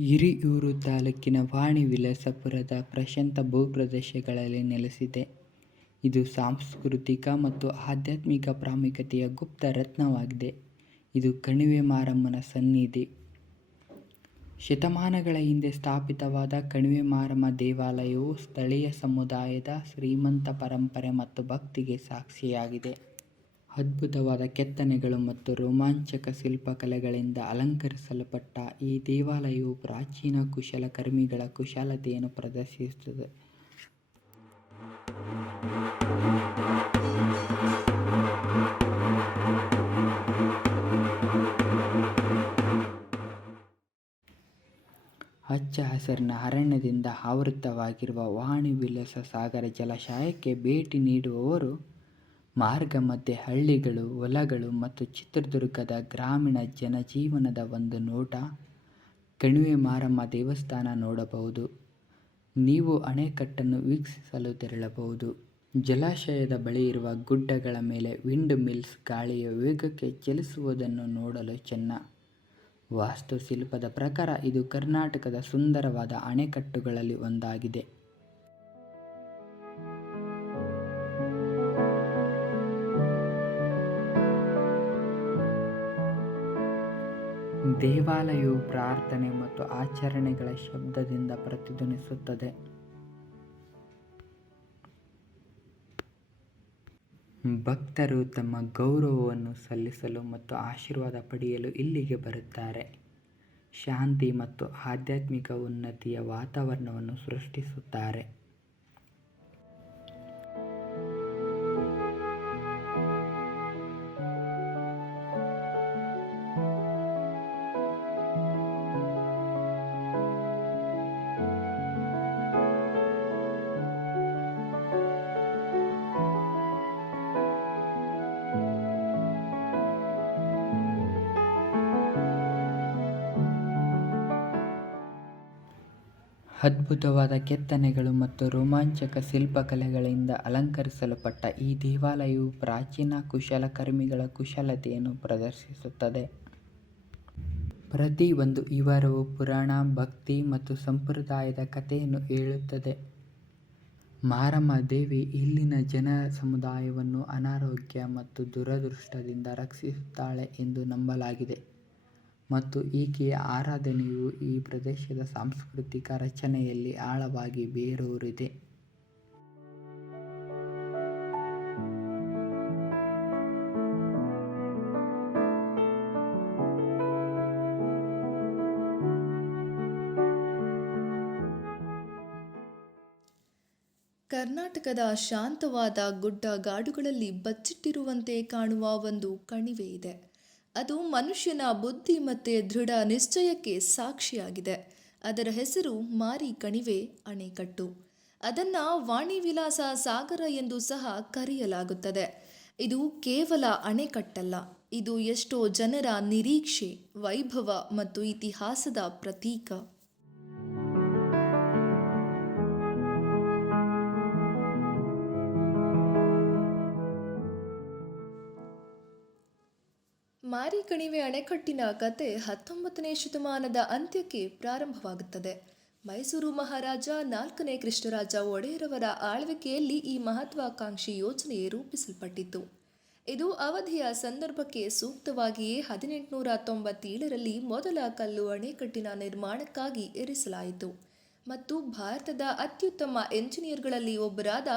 ಹಿರಿಯೂರು ತಾಲೂಕಿನ ವಾಣಿವಿಲಾಸಪುರದ ಪ್ರಶಾಂತ ಭೂಪ್ರದೇಶಗಳಲ್ಲಿ ನೆಲೆಸಿದೆ. ಇದು ಸಾಂಸ್ಕೃತಿಕ ಮತ್ತು ಆಧ್ಯಾತ್ಮಿಕ ಪ್ರಾಮುಖ್ಯತೆಯ ಗುಪ್ತ ರತ್ನವಾಗಿದೆ. ಇದು ಕಣಿವೆ ಮಾರಮ್ಮನ ಸನ್ನಿಧಿ. ಶತಮಾನಗಳ ಹಿಂದೆ ಸ್ಥಾಪಿತವಾದ ಕಣಿವೆ ಮಾರಮ್ಮ ದೇವಾಲಯವು ಸ್ಥಳೀಯ ಸಮುದಾಯದ ಶ್ರೀಮಂತ ಪರಂಪರೆ ಮತ್ತು ಭಕ್ತಿಗೆ ಸಾಕ್ಷಿಯಾಗಿದೆ. ಅದ್ಭುತವಾದ ಕೆತ್ತನೆಗಳು ಮತ್ತು ರೋಮಾಂಚಕ ಶಿಲ್ಪಕಲೆಗಳಿಂದ ಅಲಂಕರಿಸಲ್ಪಟ್ಟ ಈ ದೇವಾಲಯವು ಪ್ರಾಚೀನ ಕುಶಲಕರ್ಮಿಗಳ ಕುಶಲತೆಯನ್ನು ಪ್ರದರ್ಶಿಸುತ್ತದೆ. ಹಚ್ಚ ಹಸಿರಿನ ಅರಣ್ಯದಿಂದ ಆವೃತವಾಗಿರುವ ವಾಣಿವಿಲಾಸ ಸಾಗರ ಜಲಾಶಯಕ್ಕೆ ಭೇಟಿ ನೀಡುವವರು ಮಾರ್ಗ ಮಧ್ಯೆ ಹಳ್ಳಿಗಳು, ಹೊಲಗಳು ಮತ್ತು ಚಿತ್ರದುರ್ಗದ ಗ್ರಾಮೀಣ ಜನಜೀವನದ ಒಂದು ನೋಟ, ಕಣಿವೆ ಮಾರಮ್ಮ ದೇವಸ್ಥಾನ ನೋಡಬಹುದು. ನೀವು ಅಣೆಕಟ್ಟನ್ನು ವೀಕ್ಷಿಸಲು ತೆರಳಬಹುದು. ಜಲಾಶಯದ ಬಳಿ ಇರುವ ಗುಡ್ಡಗಳ ಮೇಲೆ ವಿಂಡ್ ಮಿಲ್ಸ್ ಗಾಳಿಯ ವೇಗಕ್ಕೆ ಚಲಿಸುವುದನ್ನು ನೋಡಲು ಚೆನ್ನ. ವಾಸ್ತುಶಿಲ್ಪದ ಪ್ರಕಾರ ಇದು ಕರ್ನಾಟಕದ ಸುಂದರವಾದ ಅಣೆಕಟ್ಟುಗಳಲ್ಲಿ ಒಂದಾಗಿದೆ. ದೇವಾಲಯವು ಪ್ರಾರ್ಥನೆ ಮತ್ತು ಆಚರಣೆಗಳ ಶಬ್ದದಿಂದ ಪ್ರತಿಧ್ವನಿಸುತ್ತದೆ. ಭಕ್ತರು ತಮ್ಮ ಗೌರವವನ್ನು ಸಲ್ಲಿಸಲು ಮತ್ತು ಆಶೀರ್ವಾದ ಪಡೆಯಲು ಇಲ್ಲಿಗೆ ಬರುತ್ತಾರೆ. ಶಾಂತಿ ಮತ್ತು ಆಧ್ಯಾತ್ಮಿಕ ಉನ್ನತಿಯ ವಾತಾವರಣವನ್ನು ಸೃಷ್ಟಿಸುತ್ತಾರೆ. ಅದ್ಭುತವಾದ ಕೆತ್ತನೆಗಳು ಮತ್ತು ರೋಮಾಂಚಕ ಶಿಲ್ಪಕಲೆಗಳಿಂದ ಅಲಂಕರಿಸಲ್ಪಟ್ಟ ಈ ದೇವಾಲಯವು ಪ್ರಾಚೀನ ಕುಶಲಕರ್ಮಿಗಳ ಕುಶಲತೆಯನ್ನು ಪ್ರದರ್ಶಿಸುತ್ತದೆ. ಪ್ರತಿಯೊಂದು ವಿವರವು ಪುರಾಣ, ಭಕ್ತಿ ಮತ್ತು ಸಂಪ್ರದಾಯದ ಕಥೆಯನ್ನು ಹೇಳುತ್ತದೆ. ಮಾರಮ್ಮ ದೇವಿ ಇಲ್ಲಿನ ಜನಸಮುದಾಯವನ್ನು ಅನಾರೋಗ್ಯ ಮತ್ತು ದುರದೃಷ್ಟದಿಂದ ರಕ್ಷಿಸುತ್ತಾಳೆ ಎಂದು ನಂಬಲಾಗಿದೆ ಮತ್ತು ಈಕೆಯ ಆರಾಧನೆಯು ಈ ಪ್ರದೇಶದ ಸಾಂಸ್ಕೃತಿಕ ರಚನೆಯಲ್ಲಿ ಆಳವಾಗಿ ಬೇರೂರಿದೆ. ಕರ್ನಾಟಕದ ಶಾಂತವಾದ ಗುಡ್ಡಗಾಡುಗಳಲ್ಲಿ ಬಚ್ಚಿಟ್ಟಿರುವಂತೆ ಕಾಣುವ ಒಂದು ಕಣಿವೆ ಇದೆ. ಅದು ಮನುಷ್ಯನ ಬುದ್ಧಿ ಮತ್ತು ದೃಢ ನಿಶ್ಚಯಕ್ಕೆ ಸಾಕ್ಷಿಯಾಗಿದೆ. ಅದರ ಹೆಸರು ಮಾರಿ ಕಣಿವೆ ಅಣೆಕಟ್ಟು. ಅದನ್ನು ವಾಣಿವಿಲಾಸ ಸಾಗರ ಎಂದು ಸಹ ಕರೆಯಲಾಗುತ್ತದೆ. ಇದು ಕೇವಲ ಅಣೆಕಟ್ಟಲ್ಲ, ಇದು ಎಷ್ಟೋ ಜನರ ನಿರೀಕ್ಷೆ, ವೈಭವ ಮತ್ತು ಇತಿಹಾಸದ ಪ್ರತೀಕ. ಮಾರಿ ಕಣಿವೆ ಅಣೆಕಟ್ಟಿನ ಕತೆ 19ನೇ ಶತಮಾನದ ಅಂತ್ಯಕ್ಕೆ ಪ್ರಾರಂಭವಾಗುತ್ತದೆ. ಮೈಸೂರು ಮಹಾರಾಜ 4ನೇ ಕೃಷ್ಣರಾಜ ಒಡೆಯರವರ ಆಳ್ವಿಕೆಯಲ್ಲಿ ಈ ಮಹತ್ವಾಕಾಂಕ್ಷಿ ಯೋಜನೆ ರೂಪಿಸಲ್ಪಟ್ಟಿತು. ಇದು ಅವಧಿಯ ಸಂದರ್ಭಕ್ಕೆ ಸೂಕ್ತವಾಗಿಯೇ 1897ರಲ್ಲಿ ಮೊದಲ ಕಲ್ಲು ಅಣೆಕಟ್ಟಿನ ನಿರ್ಮಾಣಕ್ಕಾಗಿ ಇರಿಸಲಾಯಿತು ಮತ್ತು ಭಾರತದ ಅತ್ಯುತ್ತಮ ಎಂಜಿನಿಯರ್ಗಳಲ್ಲಿ ಒಬ್ಬರಾದ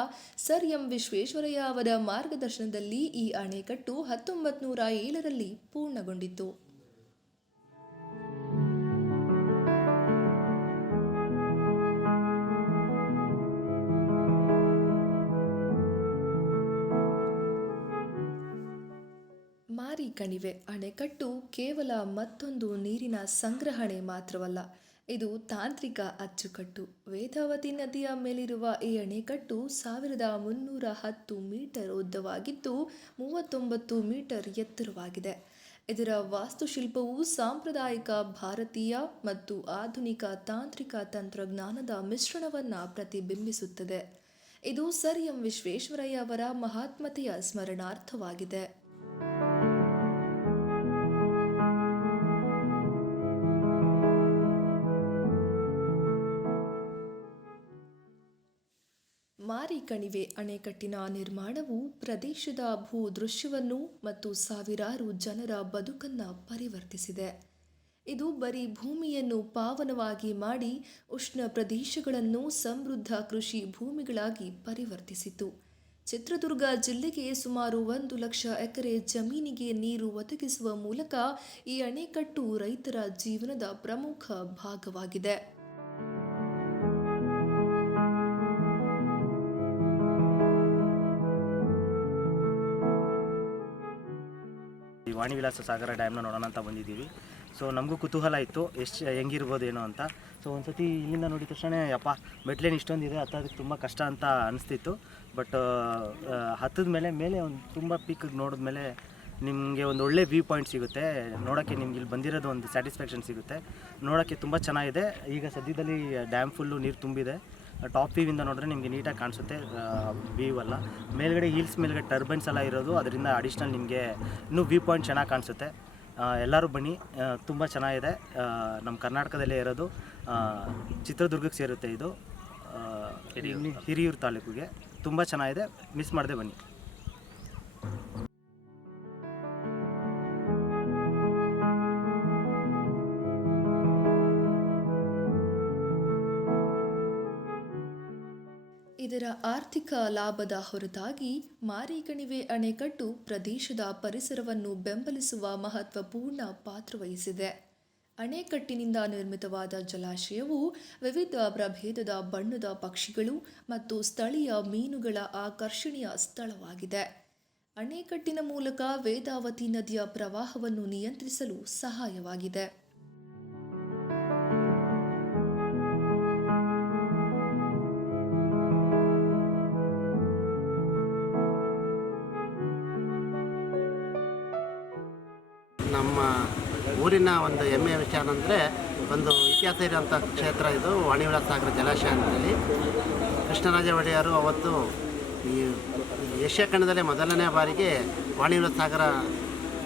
ಸರ್ ಎಂ ವಿಶ್ವೇಶ್ವರಯ್ಯ ಅವರ ಮಾರ್ಗದರ್ಶನದಲ್ಲಿ ಈ ಅಣೆಕಟ್ಟು 1907ರಲ್ಲಿ ಪೂರ್ಣಗೊಂಡಿತು. ಮಾರಿ ಕಣಿವೆ ಅಣೆಕಟ್ಟು ಕೇವಲ ಮತ್ತೊಂದು ನೀರಿನ ಸಂಗ್ರಹಣೆ ಮಾತ್ರವಲ್ಲ, ಇದು ತಾಂತ್ರಿಕ ಅಚ್ಚುಕಟ್ಟು. ವೇದಾವತಿ ನದಿಯ ಮೇಲಿರುವ ಈ ಅಣೆಕಟ್ಟು 1310 ಮೀಟರ್ ಉದ್ದವಾಗಿದ್ದು 39 ಮೀಟರ್ ಎತ್ತರವಾಗಿದೆ. ಇದರ ವಾಸ್ತುಶಿಲ್ಪವು ಸಾಂಪ್ರದಾಯಿಕ ಭಾರತೀಯ ಮತ್ತು ಆಧುನಿಕ ತಾಂತ್ರಿಕ ತಂತ್ರಜ್ಞಾನದ ಮಿಶ್ರಣವನ್ನು ಪ್ರತಿಬಿಂಬಿಸುತ್ತದೆ. ಇದು ಸರ್ ಎಂ ವಿಶ್ವೇಶ್ವರಯ್ಯ ಅವರ ಮಹಾತ್ಮತೆಯ ಸ್ಮರಣಾರ್ಥವಾಗಿದೆ. ಮಾರಿಕಣಿವೆ ಅಣೆಕಟ್ಟಿನ ನಿರ್ಮಾಣವು ಪ್ರದೇಶದ ಭೂದೃಶ್ಯವನ್ನು ಮತ್ತು ಸಾವಿರಾರು ಜನರ ಬದುಕನ್ನು ಪರಿವರ್ತಿಸಿದೆ. ಇದು ಬರೀ ಭೂಮಿಯನ್ನು ಪಾವನವಾಗಿ ಮಾಡಿ ಉಷ್ಣ ಪ್ರದೇಶಗಳನ್ನು ಸಮೃದ್ಧ ಕೃಷಿ ಭೂಮಿಗಳಾಗಿ ಪರಿವರ್ತಿಸಿತು. ಚಿತ್ರದುರ್ಗ ಜಿಲ್ಲೆಗೆ ಸುಮಾರು 1,00,000 ಎಕರೆ ಜಮೀನಿಗೆ ನೀರು ಒದಗಿಸುವ ಮೂಲಕ ಈ ಅಣೆಕಟ್ಟು ರೈತರ ಜೀವನದ ಪ್ರಮುಖ ಭಾಗವಾಗಿದೆ. ಈ ವಾಣಿವಿಲಾಸ ಸಾಗರ ಡ್ಯಾಮ್ನ ನೋಡೋಣ ಅಂತ ಬಂದಿದ್ದೀವಿ. ಸೊ ನಮಗೂ ಕುತೂಹಲ ಇತ್ತು ಎಷ್ಟು ಹೆಂಗಿರ್ಬೋದು ಏನೋ ಅಂತ. ಸೊ ಒಂದು ಸತಿ ಇಲ್ಲಿಂದ ನೋಡಿದ ತಕ್ಷಣ ಯಪ್ಪ ಮೆಟ್ಲೇನು ಇಷ್ಟೊಂದಿದೆ ಹತ್ತೋದಕ್ಕೆ ತುಂಬ ಕಷ್ಟ ಅಂತ ಅನಿಸ್ತಿತ್ತು. ಬಟ್ ಹತ್ತದ ಮೇಲೆ ಒಂದು ತುಂಬ ಪೀಕಿಗೆ ನೋಡಿದ್ಮೇಲೆ ನಿಮಗೆ ಒಂದು ಒಳ್ಳೆ ವ್ಯೂ ಪಾಯಿಂಟ್ ಸಿಗುತ್ತೆ. ನೋಡೋಕ್ಕೆ ನಿಮ್ಗೆ ಇಲ್ಲಿ ಬಂದಿರೋದು ಒಂದು ಸ್ಯಾಟಿಸ್ಫ್ಯಾಕ್ಷನ್ ಸಿಗುತ್ತೆ. ನೋಡೋಕ್ಕೆ ತುಂಬ ಚೆನ್ನಾಗಿದೆ. ಈಗ ಸದ್ಯದಲ್ಲಿ ಡ್ಯಾಮ್ ಫುಲ್ಲು ನೀರು ತುಂಬಿದೆ. ಟಾಪ್ ವ್ಯೂವಿಂದ ನೋಡಿದ್ರೆ ನಿಮಗೆ ನೀಟಾಗಿ ಕಾಣಿಸುತ್ತೆ ವ್ಯೂ ಎಲ್ಲ. ಮೇಲ್ಗಡೆ ಹಿಲ್ಸ್ ಮೇಲ್ಗಡೆ ಟರ್ಬೈನ್ಸ್ ಎಲ್ಲ ಇರೋದು, ಅದರಿಂದ ಅಡಿಷ್ನಲ್ ನಿಮಗೆ ಇನ್ನೂ ವ್ಯೂ ಪಾಯಿಂಟ್ ಚೆನ್ನಾಗಿ ಕಾಣಿಸುತ್ತೆ. ಎಲ್ಲರೂ ಬನ್ನಿ, ತುಂಬ ಚೆನ್ನಾಗಿದೆ. ನಮ್ಮ ಕರ್ನಾಟಕದಲ್ಲೇ ಇರೋದು, ಚಿತ್ರದುರ್ಗಕ್ಕೆ ಸೇರುತ್ತೆ ಇದು, ಹಿರಿಯೂರು ತಾಲೂಕಿಗೆ. ತುಂಬ ಚೆನ್ನಾಗಿದೆ, ಮಿಸ್ ಮಾಡದೆ ಬನ್ನಿ. ಇದರ ಆರ್ಥಿಕ ಲಾಭದ ಹೊರತಾಗಿ ಮಾರಿಕಣಿವೆ ಅಣೆಕಟ್ಟು ಪ್ರದೇಶದ ಪರಿಸರವನ್ನು ಬೆಂಬಲಿಸುವ ಮಹತ್ವಪೂರ್ಣ ಪಾತ್ರವಹಿಸಿದೆ. ಅಣೆಕಟ್ಟಿನಿಂದ ನಿರ್ಮಿತವಾದ ಜಲಾಶಯವು ವಿವಿಧ ಪ್ರಭೇದದ ಬಣ್ಣದ ಪಕ್ಷಿಗಳು ಮತ್ತು ಸ್ಥಳೀಯ ಮೀನುಗಳ ಆಕರ್ಷಣೀಯ ಸ್ಥಳವಾಗಿದೆ. ಅಣೆಕಟ್ಟಿನ ಮೂಲಕ ವೇದಾವತಿ ನದಿಯ ಪ್ರವಾಹವನ್ನು ನಿಯಂತ್ರಿಸಲು ಸಹಾಯವಾಗಿದೆ. ನಮ್ಮ ಊರಿನ ಒಂದು ಹೆಮ್ಮೆಯ ವಿಷಯ ಅಂದರೆ ಒಂದು ಇತಿಹಾಸ ಇರುವಂಥ ಕ್ಷೇತ್ರ ಇದು ವಾಣಿವಿಲಾಸ ಸಾಗರ ಜಲಾಶಯ ಅಂತೇಳಿ. ಕೃಷ್ಣರಾಜ ಒಡೆಯರು ಅವತ್ತು ಈ ಏಷ್ಯಾ ಖಂಡದಲ್ಲೇ ಮೊದಲನೇ ಬಾರಿಗೆ ವಾಣಿವಿಲಾಸ ಸಾಗರ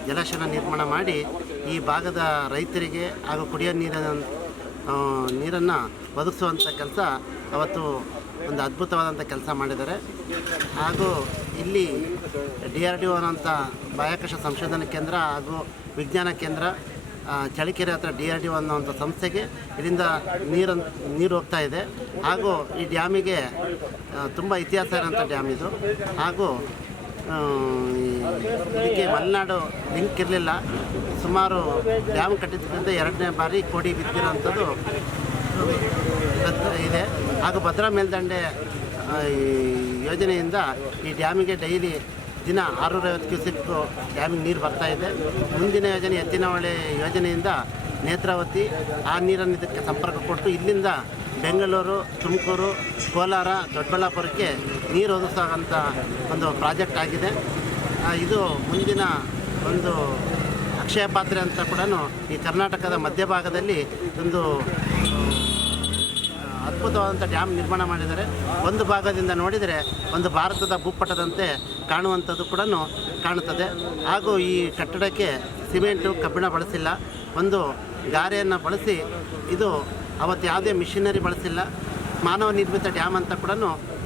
ಜಲಾಶಯನ ನಿರ್ಮಾಣ ಮಾಡಿ ಈ ಭಾಗದ ರೈತರಿಗೆ ಹಾಗೂ ಕುಡಿಯೋ ನೀರನ್ನು ಒದಗಿಸುವಂಥ ಕೆಲಸ ಅವತ್ತು ಒಂದು ಅದ್ಭುತವಾದಂಥ ಕೆಲಸ ಮಾಡಿದ್ದಾರೆ. ಹಾಗೂ ಇಲ್ಲಿ DRDO ಅನ್ನೋಂಥ ಬಾಹ್ಯಾಕಾಶ ಸಂಶೋಧನಾ ಕೇಂದ್ರ ಹಾಗೂ ವಿಜ್ಞಾನ ಕೇಂದ್ರ ಚಳ್ಳಕೆರೆ ಹತ್ರ DRDO ಅನ್ನೋಂಥ ಸಂಸ್ಥೆಗೆ ಇದರಿಂದ ನೀರು ಹೋಗ್ತಾ ಇದೆ. ಹಾಗೂ ಈ ಡ್ಯಾಮಿಗೆ ತುಂಬ ಇತಿಹಾಸ ಇರೋಂಥ ಡ್ಯಾಮ್ ಇದು. ಹಾಗೂ ಇದಕ್ಕೆ ಮಲೆನಾಡು ಲಿಂಕ್ ಇರಲಿಲ್ಲ. ಸುಮಾರು ಡ್ಯಾಮ್ ಕಟ್ಟಿದ್ದರಿಂದ 2ನೇ ಬಾರಿ ಕೋಡಿ ಬಿದ್ದಿರೋಂಥದ್ದು ಇದೆ. ಹಾಗೂ ಭದ್ರಾ ಮೇಲ್ದಂಡೆ ಯೋಜನೆಯಿಂದ ಈ ಡ್ಯಾಮಿಗೆ ಡೈಲಿ ದಿನ 650 ಕ್ಯೂಸೆಕ್ ಡ್ಯಾಮಿಗೆ ನೀರು ಬರ್ತಾಯಿದೆ. ಮುಂದಿನ ಯೋಜನೆ ಎತ್ತಿನಹೊಳೆ ಯೋಜನೆಯಿಂದ ನೇತ್ರಾವತಿ ಆ ನೀರನ್ನು ಇದಕ್ಕೆ ಸಂಪರ್ಕ ಕೊಟ್ಟು ಇಲ್ಲಿಂದ ಬೆಂಗಳೂರು, ತುಮಕೂರು, ಕೋಲಾರ, ದೊಡ್ಡಬಳ್ಳಾಪುರಕ್ಕೆ ನೀರು ಒದಗಿಸೋಂಥ ಒಂದು ಪ್ರಾಜೆಕ್ಟ್ ಆಗಿದೆ. ಇದು ಮುಂದಿನ ಒಂದು ಅಕ್ಷಯ ಪಾತ್ರೆ ಅಂತ ಕೂಡ ಈ ಕರ್ನಾಟಕದ ಮಧ್ಯಭಾಗದಲ್ಲಿ ಒಂದು ಅದ್ಭುತವಾದಂಥ ಡ್ಯಾಮ್ ನಿರ್ಮಾಣ ಮಾಡಿದ್ದಾರೆ. ಒಂದು ಭಾಗದಿಂದ ನೋಡಿದರೆ ಒಂದು ಭಾರತದ ಭೂಪಟದಂತೆ ಕಾಣುವಂಥದ್ದು ಕೂಡ ಕಾಣುತ್ತದೆ. ಹಾಗೂ ಈ ಕಟ್ಟಡಕ್ಕೆ ಸಿಮೆಂಟು, ಕಬ್ಬಿಣ ಬಳಸಿಲ್ಲ, ಒಂದು ಗಾರೆಯನ್ನು ಬಳಸಿ, ಇದು ಅವತ್ತು ಯಾವುದೇ ಮಿಷಿನರಿ ಬಳಸಿಲ್ಲ, ಮಾನವ ನಿರ್ಮಿತ ಡ್ಯಾಮ್ ಅಂತ ಕೂಡ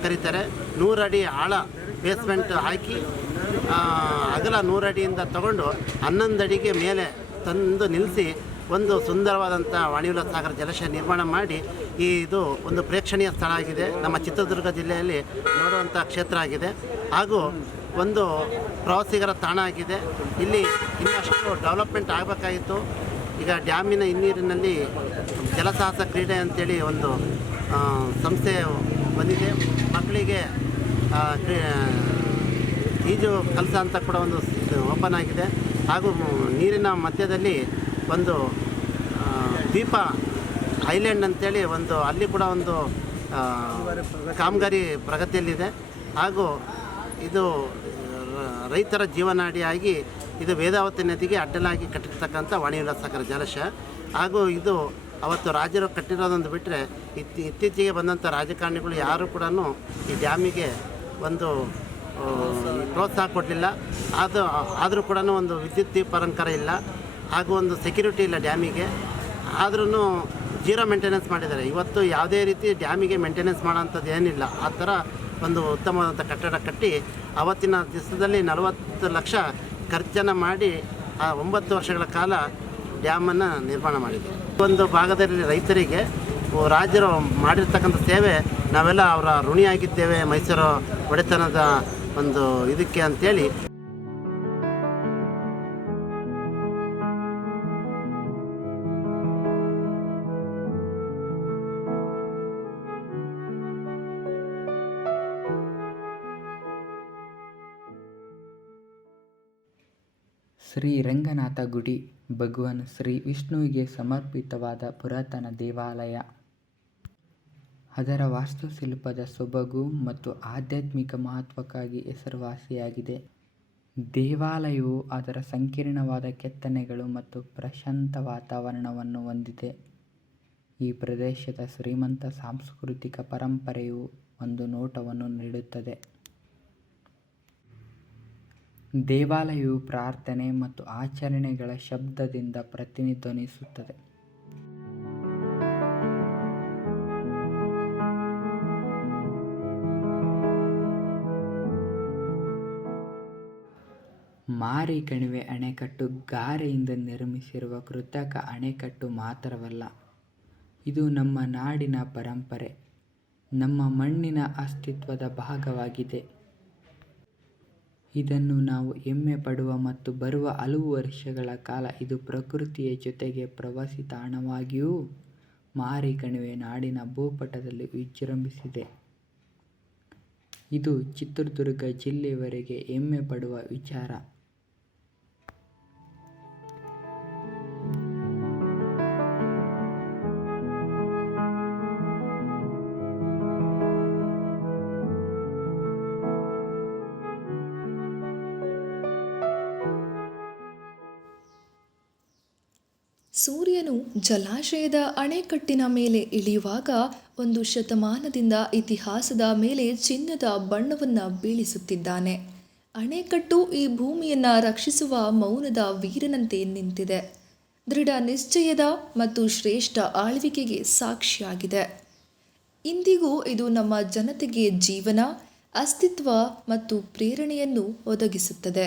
ಕರೀತಾರೆ. 100 ಅಡಿ ಆಳ ಬೇಸ್ಮೆಂಟ್ ಹಾಕಿ ಅಗಲ 100 ಅಡಿಯಿಂದ ತಗೊಂಡು 11 ಅಡಿಗೆ ಮೇಲೆ ತಂದು ನಿಲ್ಲಿಸಿ ಒಂದು ಸುಂದರವಾದಂಥ ವಾಣಿವಿಲಾಸ ಸಾಗರ ಜಲಾಶಯ ನಿರ್ಮಾಣ ಮಾಡಿ ಇದು ಒಂದು ಪ್ರೇಕ್ಷಣೀಯ ಸ್ಥಳ ಆಗಿದೆ. ನಮ್ಮ ಚಿತ್ರದುರ್ಗ ಜಿಲ್ಲೆಯಲ್ಲಿ ನೋಡುವಂಥ ಕ್ಷೇತ್ರ ಆಗಿದೆ. ಹಾಗೂ ಒಂದು ಪ್ರವಾಸಿಗರ ತಾಣ ಆಗಿದೆ. ಇಲ್ಲಿ ಇನ್ನಷ್ಟು ಡೆವಲಪ್ಮೆಂಟ್ ಆಗಬೇಕಾಗಿತ್ತು. ಈಗ ಡ್ಯಾಮಿನ ಹಿನ್ನೀರಿನಲ್ಲಿ ಜಲಸಾಹಸ ಕ್ರೀಡೆ ಅಂತೇಳಿ ಒಂದು ಸಂಸ್ಥೆ ಬಂದಿದೆ. ಮಕ್ಕಳಿಗೆ ಈಜು ಕಲಸ ಅಂತ ಕೂಡ ಒಂದು ಓಪನ್ ಆಗಿದೆ. ಹಾಗೂ ನೀರಿನ ಮಧ್ಯದಲ್ಲಿ ಒಂದು ದ್ವೀಪ ಐಲ್ಯಾಂಡ್ ಅಂತೇಳಿ ಒಂದು ಅಲ್ಲಿ ಕೂಡ ಒಂದು ಕಾಮಗಾರಿ ಪ್ರಗತಿಯಲ್ಲಿದೆ. ಹಾಗೂ ಇದು ರೈತರ ಜೀವನಾಡಿಯಾಗಿ ಇದು ವೇದಾವತಿ ನದಿಗೆ ಅಡ್ಡಲಾಗಿ ಕಟ್ಟಿರ್ತಕ್ಕಂಥ ವಾಣಿವಿಲಾಸ ಸಾಗರ ಜಲಾಶಯ. ಹಾಗೂ ಇದು ಅವತ್ತು ರಾಜರು ಕಟ್ಟಿರೋದೊಂದು ಬಿಟ್ಟರೆ ಇತ್ತೀಚೆಗೆ ಬಂದಂಥ ರಾಜಕಾರಣಿಗಳು ಯಾರೂ ಕೂಡ ಈ ಡ್ಯಾಮಿಗೆ ಒಂದು ಪ್ರೋತ್ಸಾಹ ಕೊಡಲಿಲ್ಲ. ಆದರೂ ಕೂಡ ಒಂದು ವಿದ್ಯುತ್ ದೀಪಾಲಂಕಾರ ಇಲ್ಲ, ಹಾಗೂ ಒಂದು ಸೆಕ್ಯೂರಿಟಿ ಇಲ್ಲ ಡ್ಯಾಮಿಗೆ. ಆದ್ರೂ ಜೀರೋ ಮೇಂಟೆನೆನ್ಸ್ ಮಾಡಿದ್ದಾರೆ. ಇವತ್ತು ಯಾವುದೇ ರೀತಿ ಡ್ಯಾಮಿಗೆ ಮೇಂಟೆನೆನ್ಸ್ ಮಾಡೋಂಥದ್ದು ಏನಿಲ್ಲ. ಆ ಥರ ಒಂದು ಉತ್ತಮವಾದಂಥ ಕಟ್ಟಡ ಕಟ್ಟಿ ಆವತ್ತಿನ ದಿವಸದಲ್ಲಿ 40 ಲಕ್ಷ ಖರ್ಚನ್ನು ಮಾಡಿ ಆ 9 ವರ್ಷಗಳ ಕಾಲ ಡ್ಯಾಮನ್ನು ನಿರ್ಮಾಣ ಮಾಡಿದೆ. ಒಂದು ಭಾಗದಲ್ಲಿ ರೈತರಿಗೆ ರಾಜರು ಮಾಡಿರ್ತಕ್ಕಂಥ ಸೇವೆ ನಾವೆಲ್ಲ ಅವರ ಋಣಿಯಾಗಿದ್ದೇವೆ ಮೈಸೂರು ಒಡೆತನದ ಒಂದು ಇದಕ್ಕೆ ಅಂತೇಳಿ. ಶ್ರೀ ರಂಗನಾಥ ಗುಡಿ ಭಗವಾನ್ ಶ್ರೀ ವಿಷ್ಣುವಿಗೆ ಸಮರ್ಪಿತವಾದ ಪುರಾತನ ದೇವಾಲಯ. ಅದರ ವಾಸ್ತುಶಿಲ್ಪದ ಸೊಬಗು ಮತ್ತು ಆಧ್ಯಾತ್ಮಿಕ ಮಹತ್ವಕ್ಕಾಗಿ ಹೆಸರುವಾಸಿಯಾಗಿದೆ. ದೇವಾಲಯವು ಅದರ ಸಂಕೀರ್ಣವಾದ ಕೆತ್ತನೆಗಳು ಮತ್ತು ಪ್ರಶಾಂತ ವಾತಾವರಣವನ್ನು ಹೊಂದಿದೆ. ಈ ಪ್ರದೇಶದ ಶ್ರೀಮಂತ ಸಾಂಸ್ಕೃತಿಕ ಪರಂಪರೆಯು ಒಂದು ನೋಟವನ್ನು ನೀಡುತ್ತದೆ. ದೇವಾಲಯವು ಪ್ರಾರ್ಥನೆ ಮತ್ತು ಆಚರಣೆಗಳ ಶಬ್ದದಿಂದ ಪ್ರತಿಧ್ವನಿಸುತ್ತದೆ. ಮಾರಿ ಕಣಿವೆ ಅಣೆಕಟ್ಟು ಗಾರೆಯಿಂದ ನಿರ್ಮಿಸಿರುವ ಕೃತಕ ಅಣೆಕಟ್ಟು ಮಾತ್ರವಲ್ಲ, ಇದು ನಮ್ಮ ನಾಡಿನ ಪರಂಪರೆ, ನಮ್ಮ ಮಣ್ಣಿನ ಅಸ್ತಿತ್ವದ ಭಾಗವಾಗಿದೆ. ಇದನ್ನು ನಾವು ಹೆಮ್ಮೆ ಪಡುವ ಮತ್ತು ಬರುವ ಹಲವು ವರ್ಷಗಳ ಕಾಲ ಇದು ಪ್ರಕೃತಿಯ ಜೊತೆಗೆ ಪ್ರವಾಸಿ ತಾಣವಾಗಿಯೂ ಮಾರಿ ಕಣಿವೆ ನಾಡಿನ ಭೂಪಟದಲ್ಲಿ ವಿಜೃಂಭಿಸಿದೆ. ಇದು ಚಿತ್ರದುರ್ಗ ಜಿಲ್ಲೆಯವರಿಗೆ ಹೆಮ್ಮೆ ಪಡುವ ವಿಚಾರ. ಸೂರ್ಯನು ಜಲಾಶಯದ ಅಣೆಕಟ್ಟಿನ ಮೇಲೆ ಇಳಿಯುವಾಗ 1 ಶತಮಾನದಿಂದ ಇತಿಹಾಸದ ಮೇಲೆ ಚಿನ್ನದ ಬಣ್ಣವನ್ನು ಬೀಳಿಸುತ್ತಿದ್ದಾನೆ. ಅಣೆಕಟ್ಟು ಈ ಭೂಮಿಯನ್ನು ರಕ್ಷಿಸುವ ಮೌನದ ವೀರನಂತೆ ನಿಂತಿದೆ. ದೃಢ ನಿಶ್ಚಯದ ಮತ್ತು ಶ್ರೇಷ್ಠ ಆಳ್ವಿಕೆಗೆ ಸಾಕ್ಷಿಯಾಗಿದೆ. ಇಂದಿಗೂ ಇದು ನಮ್ಮ ಜನತೆಗೆ ಜೀವನ, ಅಸ್ತಿತ್ವ ಮತ್ತು ಪ್ರೇರಣೆಯನ್ನು ಒದಗಿಸುತ್ತದೆ.